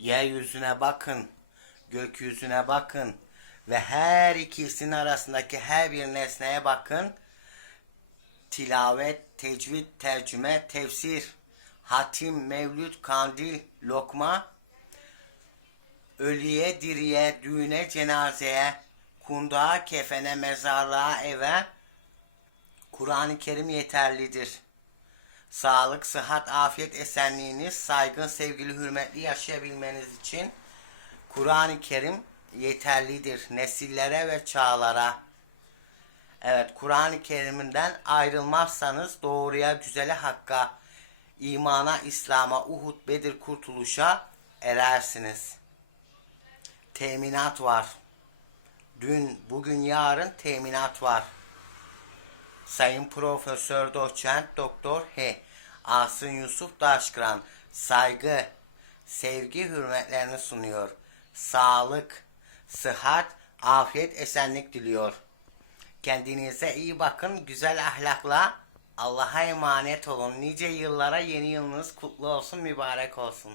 Yeryüzüne bakın, gökyüzüne bakın ve her ikisinin arasındaki her bir nesneye bakın. Tilavet, tecvid, tercüme, tefsir, hatim, mevlüt, kandil, lokma, ölüye, diriye, düğüne, cenazeye, kundağa, kefene, mezarlığa, eve, Kur'an-ı Kerim yeterlidir. Sağlık, sıhhat, afiyet, esenliğiniz, saygın, sevgili, hürmetli yaşayabilmeniz için Kur'an-ı Kerim yeterlidir nesillere ve çağlara. Evet, Kur'an-ı Kerim'inden ayrılmazsanız doğruya, güzele, hakka, imana, İslam'a, Uhud, Bedir, kurtuluşa erersiniz. Teminat var. Dün, bugün, yarın teminat var. Sayın Profesör Doçent Doktor H. Asın Yusuf Daşkıran saygı, sevgi hürmetlerini sunuyor. Sağlık, sıhhat, afiyet, esenlik diliyor. Kendinize iyi bakın, güzel ahlakla Allah'a emanet olun. Nice yıllara yeni yılınız kutlu olsun, mübarek olsun.